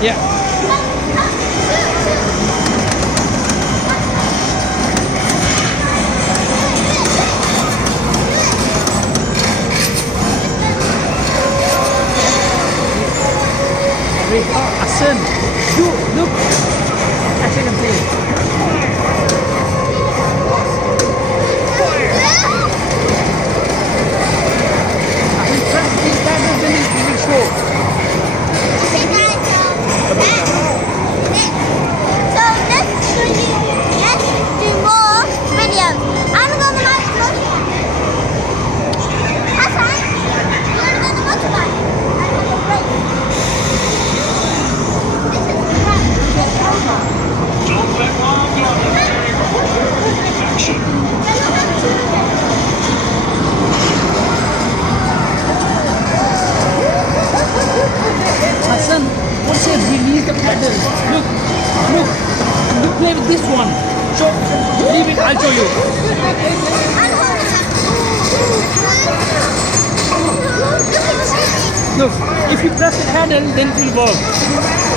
Yeah. Oh, Asen. Look. Action and play. This time he will show. So let's do more videos. I'm gonna make a motorbike. Hassan, you're gonna make a motorbike. I'm gonna race. This is the track. It's over. Don't let mom know you're carrying a weapon. Action. Hassan, what's it? Release the pedal. Look. You play with this one. Show. Leave it. I'll show you. Look. If you press the pedal, then it will work.